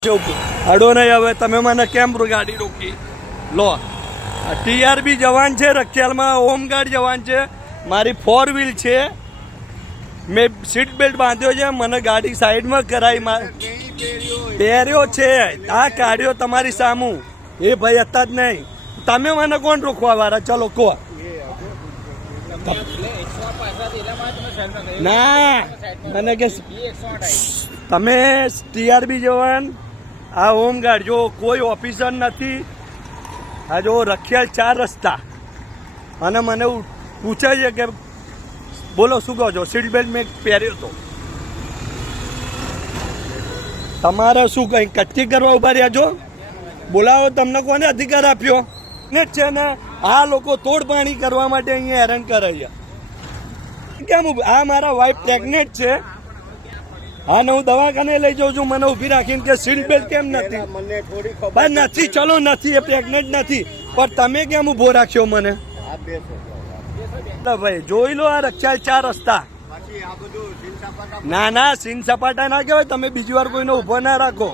અડો નહીં હવે તમે મને કેમ ગાડી રોકી લો ટીઆરબી જવાન છે રખિયાલમાં હોમગાર્ડ જવાન છે મારી 4 વ્હીલ છે મેં સીટ બેલ્ટ બાંધ્યો છે મને ગાડી સાઈડમાં કરાવી પહેર્યો છે આ કાઢ્યો તમારી સામું એ ભાઈ હતા જ નહીં તમે મને કોણ રોકવા વાળા ચલો કહો ના મને કે તમે ટીઆરબી જવાન આ હોમગાર્ડ જો કોઈ ઓફિસર નથી આ જો રખિયાલ 4 રસ્તા અને મને પૂછે છે કે બોલો શું કહો છો સીટ બેલ્ટ મેં પહેર્યો હતો તમારે શું કંઈ કચ્છી કરવા ઉભા રહ્યા છો બોલાવો તમને કોને અધિકાર આપ્યો ને જ છે ને આ લોકો તોડ પાણી કરવા માટે અહીંયા હેરાન કરે છે કેમ આ મારા વાઈફ પ્રેગ્નેન્ટ છે હા ને હું દવાખાને લઈ જાઉં છું મને ઊભી રાખીને કે સીટ બેલ્ટ કેમ નથી ભાઈ નથી ચલો નથી એ પ્રેગ્નેન્ટ નથી પણ તમે કેમ ઊભો રાખ્યો મને ભાઈ જોઈ લો આ રખિયાલ 4 રસ્તા ના ના સીન સપાટા ના કહેવાય તમે બીજી વાર કોઈને ઊભો ના રાખો